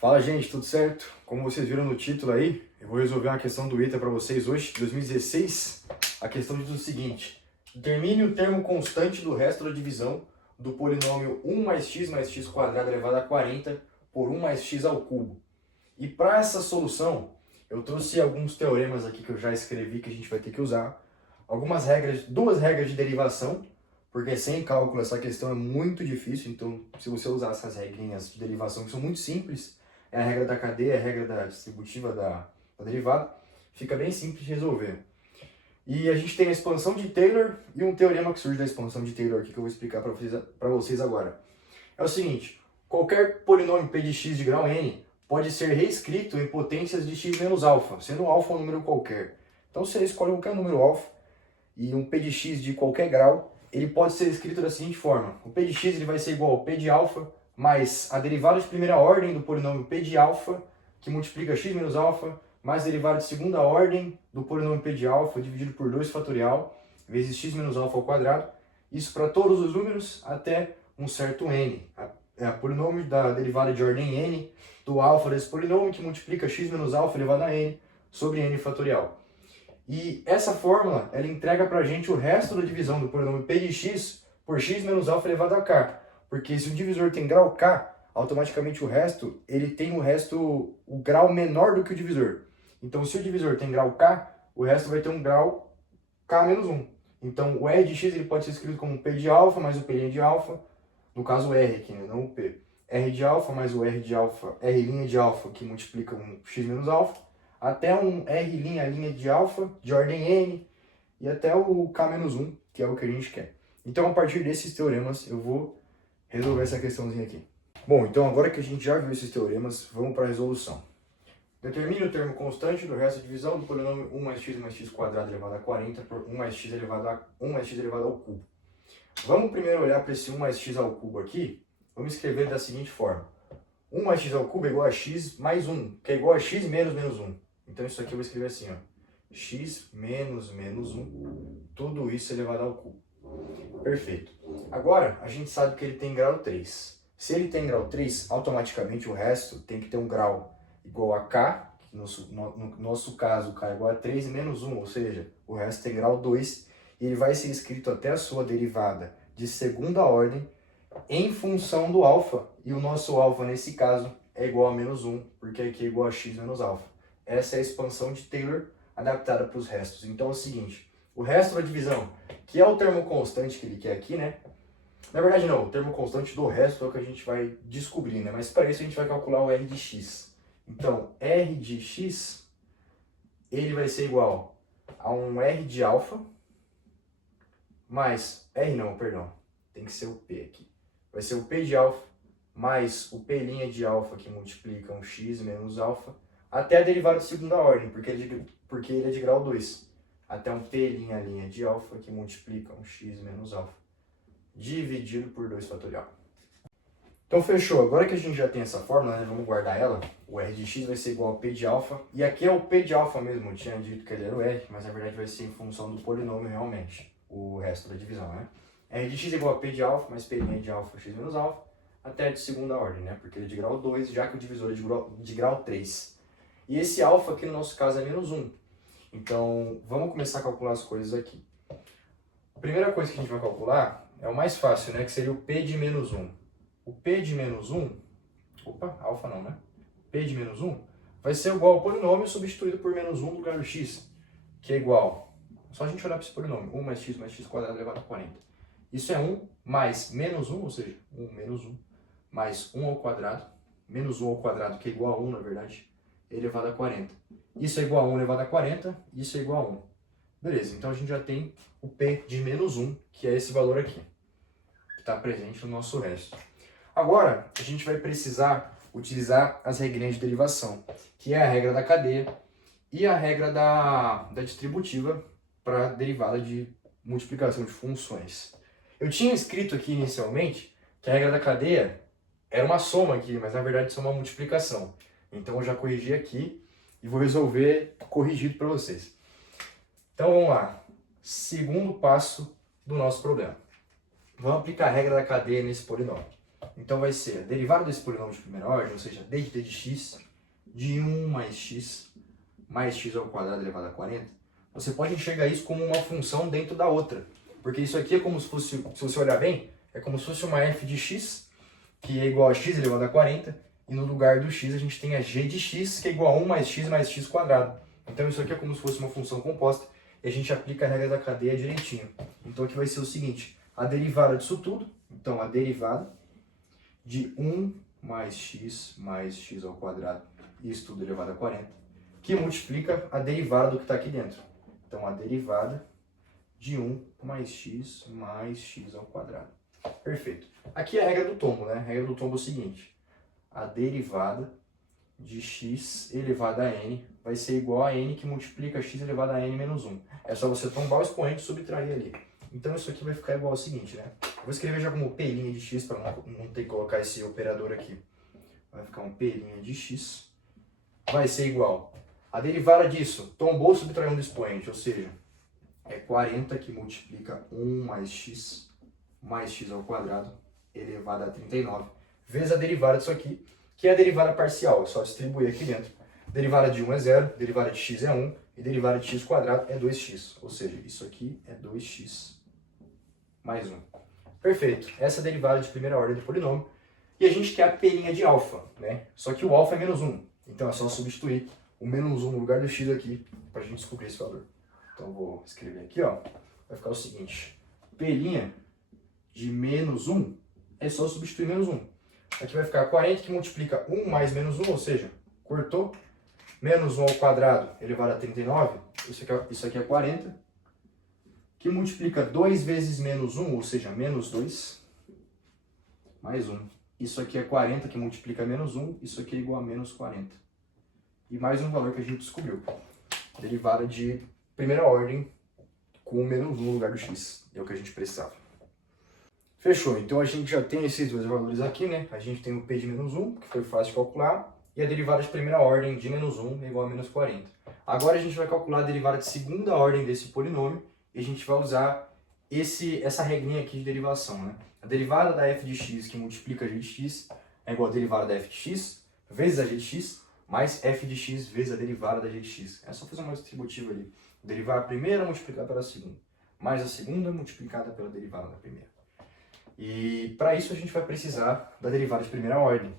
Fala, gente, tudo certo? Como vocês viram no título aí, eu vou resolver uma questão do ITA para vocês hoje, 2016. A questão diz o seguinte: determine o termo constante do resto da divisão do polinômio 1 mais x quadrado elevado a 40 por 1 mais x ao cubo. E para essa solução, eu trouxe alguns teoremas aqui que eu já escrevi que a gente vai ter que usar. Algumas regras, duas regras de derivação, porque sem cálculo essa questão é muito difícil, então se você usar essas regrinhas de derivação que são muito simples, é a regra da cadeia, a regra da distributiva da derivada, fica bem simples de resolver. E a gente tem a expansão de Taylor e um teorema que surge da expansão de Taylor aqui que eu vou explicar para vocês agora. É o seguinte: qualquer polinômio p de x de grau n pode ser reescrito em potências de x menos alfa, sendo alfa um número qualquer. Então você escolhe qualquer número alfa e um p de x de qualquer grau, ele pode ser escrito da seguinte forma: o p de x ele vai ser igual ao p de alfa mais a derivada de primeira ordem do polinômio p de alfa, que multiplica x menos alfa, mais a derivada de segunda ordem do polinômio p de alfa, dividido por 2 fatorial, vezes x menos alfa ao quadrado. Isso para todos os números até um certo n. É o polinômio da derivada de ordem n do alfa desse polinômio, que multiplica x menos alfa elevado a n sobre n fatorial. E essa fórmula, ela entrega para a gente o resto da divisão do polinômio p de x por x menos alfa elevado a k. Porque se o divisor tem grau k, automaticamente o resto, ele tem o grau menor do que o divisor. Então, se o divisor tem grau k, o resto vai ter um grau k menos 1. Então, o r de x ele pode ser escrito como p de alfa mais o p' de alfa, no caso o r aqui, né? Não o p. R de alfa mais o r de alfa, r' de alfa, que multiplica um x menos alfa, até um r' de alfa, de ordem n, e até o k menos 1, que é o que a gente quer. Então, a partir desses teoremas, eu vou resolver essa questãozinha aqui. Bom, então agora que a gente já viu esses teoremas, vamos para a resolução. Determine o termo constante do resto da divisão do polinômio 1 mais x quadrado elevado a 40 por 1 mais x elevado ao cubo. Vamos primeiro olhar para esse 1 mais x ao cubo aqui. Vamos escrever da seguinte forma: 1 mais x ao cubo é igual a x mais 1, que é igual a x menos menos 1. Então isso aqui eu vou escrever assim, ó: x menos menos 1, tudo isso elevado ao cubo. Perfeito. Agora, a gente sabe que ele tem grau 3. Se ele tem grau 3, automaticamente o resto tem que ter um grau igual a k, que no nosso caso k é igual a 3 menos 1, ou seja, o resto tem grau 2, e ele vai ser escrito até a sua derivada de segunda ordem em função do alfa, e o nosso alfa nesse caso é igual a menos 1, porque aqui é igual a x menos alfa. Essa é a expansão de Taylor adaptada para os restos. Então é o seguinte: o resto da divisão, que é o termo constante que ele quer aqui, né? Na verdade não, o termo constante do resto é o que a gente vai descobrir, né? Mas para isso a gente vai calcular o r de x. Então, r de x, ele vai ser igual a um r de alfa, mais, tem que ser o p aqui. Vai ser o p de alfa, mais o p' de alfa, que multiplica um x menos alfa, até a derivada de segunda ordem, porque ele é de grau 2. Até um p' de alfa, que multiplica um x menos alfa, dividido por 2 fatorial. Então fechou. Agora que a gente já tem essa fórmula, né, vamos guardar ela. O r de x vai ser igual a p de alfa. E aqui é o p de alfa mesmo. Eu tinha dito que ele era o r, mas na verdade vai ser em função do polinômio realmente. O resto da divisão, né? R de x é igual a p de alfa mais p' de alfa x menos alfa, até de segunda ordem, né? Porque ele é de grau 2, já que o divisor é de grau 3. E esse alfa aqui no nosso caso é menos 1. Então vamos começar a calcular as coisas aqui. A primeira coisa que a gente vai calcular é o mais fácil, né? Que seria o p de menos 1. O p de menos 1, alfa não, né? P de menos 1 vai ser igual ao polinômio substituído por menos 1 no lugar do x, que é igual, só a gente olhar para esse polinômio, 1 mais x quadrado elevado a 40. Isso é 1 mais menos 1, ou seja, 1 menos 1, mais 1 ao quadrado, menos 1 ao quadrado, que é igual a 1, na verdade, elevado a 40. Isso é igual a 1 elevado a 40, isso é igual a 1. Beleza, então a gente já tem o p de menos 1, que é esse valor aqui, que está presente no nosso resto. Agora, a gente vai precisar utilizar as regrinhas de derivação, que é a regra da cadeia e a regra da distributiva para derivada de multiplicação de funções. Eu tinha escrito aqui inicialmente que a regra da cadeia era uma soma aqui, mas na verdade isso é uma multiplicação. Então eu já corrigi aqui e vou resolver corrigido para vocês. Então vamos lá. Segundo passo do nosso problema. Vamos aplicar a regra da cadeia nesse polinômio. Então vai ser a derivada desse polinômio de primeira ordem, ou seja, d de x, de 1 mais x ao quadrado elevado a 40. Você pode enxergar isso como uma função dentro da outra. Porque isso aqui é como se fosse, se você olhar bem, é como se fosse uma f de x, que é igual a x elevado a 40, e no lugar do x a gente tem a g de x, que é igual a 1 mais x quadrado. Então isso aqui é como se fosse uma função composta, e a gente aplica a regra da cadeia direitinho. Então aqui vai ser o seguinte, a derivada disso tudo, então a derivada de 1 mais x ao quadrado, isso tudo elevado a 40, que multiplica a derivada do que está aqui dentro. Então a derivada de 1 mais x ao quadrado. Perfeito. Aqui é a regra do tombo, né? A regra do tombo é o seguinte, a derivada de x elevado a n vai ser igual a n que multiplica x elevado a n menos 1. É só você tombar o expoente e subtrair ali. Então isso aqui vai ficar igual ao seguinte, né? Vou escrever já como p' de x para não ter que colocar esse operador aqui. Vai ficar um p' de x. Vai ser igual. A derivada disso, tombou subtraindo do expoente, ou seja, é 40 que multiplica 1 mais x ao quadrado elevado a 39, vezes a derivada disso aqui, que é a derivada parcial, é só distribuir aqui dentro. Derivada de 1 é 0, derivada de x é 1, e derivada de x quadrado é 2x, ou seja, isso aqui é 2x mais 1. Perfeito, essa é a derivada de primeira ordem do polinômio, e a gente quer a p' de alfa, né? Só que o alfa é menos 1, então é só substituir o menos 1 no lugar do x aqui, para a gente descobrir esse valor. Então vou escrever aqui, ó, vai ficar o seguinte, p' de menos 1 é só substituir menos 1. Aqui vai ficar 40 que multiplica 1 mais menos 1, ou seja, cortou, menos 1 ao quadrado elevado a 39, isso aqui é 40, que multiplica 2 vezes menos 1, ou seja, menos 2, mais 1. Isso aqui é 40 que multiplica menos 1, isso aqui é igual a menos 40. E mais um valor que a gente descobriu, derivada de primeira ordem com menos 1 no lugar do x, é o que a gente precisava. Fechou, então a gente já tem esses dois valores aqui, né? A gente tem o p de menos 1, que foi fácil de calcular, e a derivada de primeira ordem de menos 1 é igual a menos 40. Agora a gente vai calcular a derivada de segunda ordem desse polinômio, e a gente vai usar essa regrinha aqui de derivação, né? A derivada da f de x que multiplica a g de x é igual a derivada da f de x vezes a g de x, mais f de x vezes a derivada da g de x. É só fazer uma distributiva ali. Derivar a primeira multiplicada pela segunda, mais a segunda multiplicada pela derivada da primeira. E para isso a gente vai precisar da derivada de primeira ordem,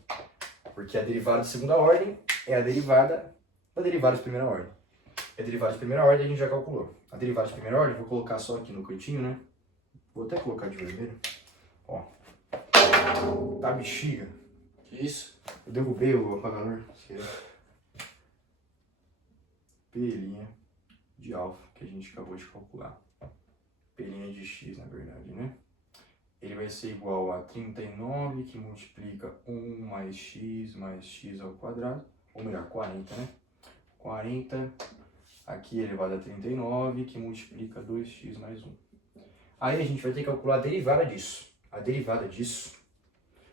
porque a derivada de segunda ordem é a derivada da derivada de primeira ordem. A derivada de primeira ordem a gente já calculou. A derivada de primeira ordem, vou colocar só aqui no cantinho, né? Vou até colocar de vermelho. Ó. Tá bexiga. Que isso? Eu derrubei o apagador. P' de alfa, que a gente acabou de calcular. P' de x, na verdade, né? Ele vai ser igual a 39, que multiplica 1 mais x ao quadrado, ou melhor, 40, né? 40, aqui elevado a 39, que multiplica 2x mais 1. Aí a gente vai ter que calcular a derivada disso. A derivada disso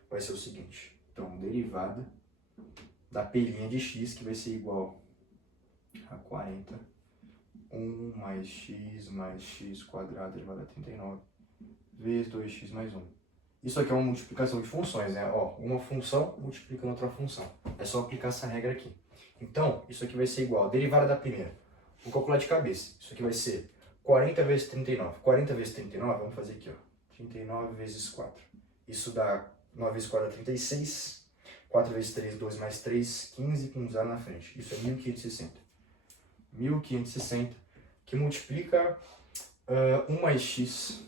vai ser o seguinte. Então, derivada da p' de x, que vai ser igual a 40, 1 mais x quadrado elevado a 39, vezes 2x mais 1. Isso aqui é uma multiplicação de funções, né? Ó, uma função multiplicando outra função. É só aplicar essa regra aqui. Então, isso aqui vai ser igual a derivada da primeira. Vou calcular de cabeça. Isso aqui vai ser 40 vezes 39. 40 vezes 39, vamos fazer aqui, ó. 39 vezes 4. Isso dá 9 vezes 4 dá 36. 4 vezes 3, 2 mais 3, 15 com 0 na frente. Isso é 1560. 1560, que multiplica 1 mais x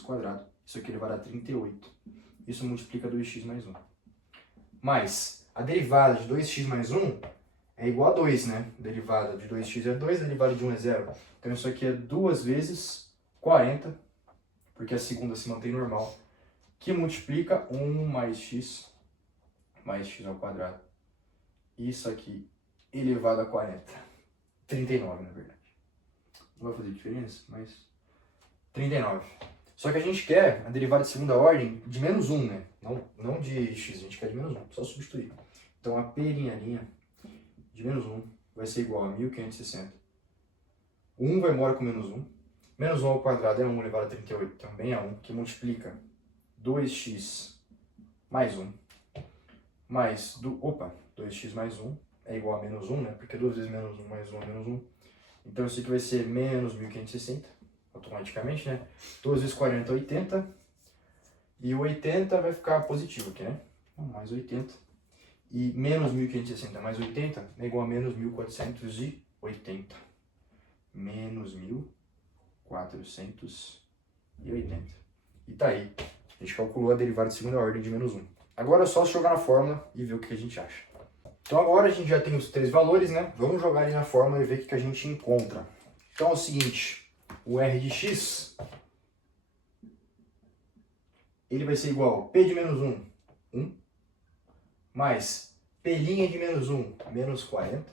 quadrado. Isso aqui elevado a 38. Isso multiplica 2x mais 1. Mais a derivada de 2x mais 1 é igual a 2, né? A derivada de 2x é 2, a derivada de 1 é 0. Então isso aqui é 2 vezes 40, porque a segunda se mantém normal, que multiplica 1 mais x ao quadrado. Isso aqui elevado a 40. 39, na verdade. Não vai fazer diferença, mas 39. Só que a gente quer a derivada de segunda ordem de menos 1, né? Não de x, a gente quer de menos 1, só substituir. Então a p' de menos 1 vai ser igual a 1560. 1 vai embora com menos 1. Menos 1 ao quadrado é 1 elevado a 38, também é 1, que multiplica 2x mais 1 mais 2x mais 1 é igual a menos 1, né? Porque 2 vezes menos 1 mais 1 é menos 1. Então isso aqui vai ser menos 1560, automaticamente, né? 2 vezes 40 é 80. E o 80 vai ficar positivo aqui, né? Então, mais 80. E menos 1560 mais 80 é igual a menos 1480. Menos 1480. E tá aí. A gente calculou a derivada de segunda ordem de menos 1. Agora é só jogar na fórmula e ver o que a gente acha. Então agora a gente já tem os três valores, né? Vamos jogar ali na fórmula e ver o que a gente encontra. Então é o seguinte, o R de x, ele vai ser igual a P de menos 1, 1, mais P' de menos 1, menos 40,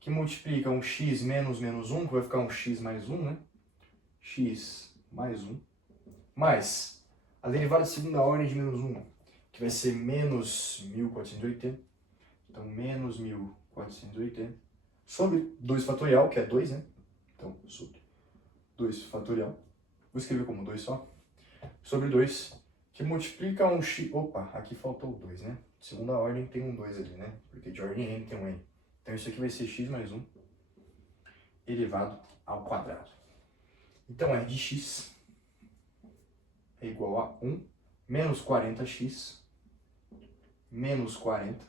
que multiplica um x menos menos 1, que vai ficar um x mais 1, né? X mais 1, mais a derivada de segunda ordem de menos 1, que vai ser menos 1480, então menos 1480, sobre 2 fatorial, que é 2, né? Então, sobre 2 fatorial, vou escrever como 2 só, sobre 2, que multiplica um x, aqui faltou o 2, né? Segunda ordem tem um 2 ali, né? Porque de ordem n tem um n. Então isso aqui vai ser x mais 1 elevado ao quadrado. Então R de x é igual a 1 menos 40x menos 40.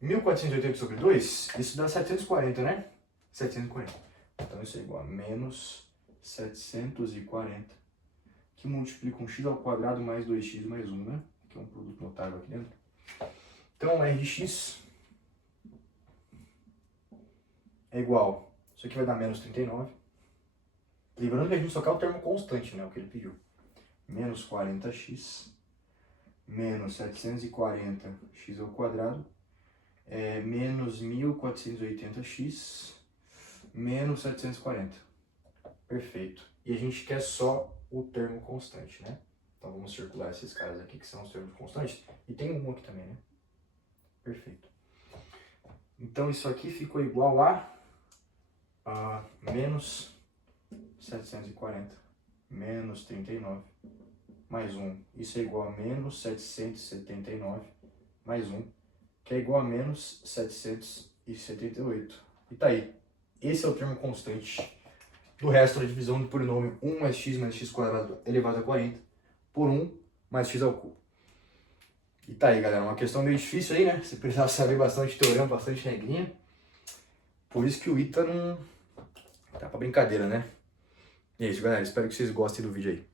1480 sobre 2, isso dá 740, né? 740. Então isso é igual a menos 740, que multiplica um x ao quadrado mais 2x mais 1, né? Que é um produto notável aqui dentro. Então R de x é igual, isso aqui vai dar menos 39. Lembrando que a gente só quer o termo constante, né? O que ele pediu. Menos 40x menos 740x ao quadrado é menos 1480x menos 740. Perfeito. E a gente quer só o termo constante, né? Então vamos circular esses caras aqui que são os termos constantes. E tem um aqui também, né? Perfeito. Então isso aqui ficou igual a menos 740 menos 39 mais 1. Isso é igual a menos 779 mais 1, que é igual a menos 778. E tá aí. Esse é o termo constante do resto da divisão do polinômio 1 mais x quadrado elevado a 40 por 1 mais x ao cubo. E tá aí, galera. Uma questão meio difícil aí, né? Você precisava saber bastante teorema, bastante regrinha. Por isso que o ITA não tá pra brincadeira, né? E é isso, galera. Espero que vocês gostem do vídeo aí.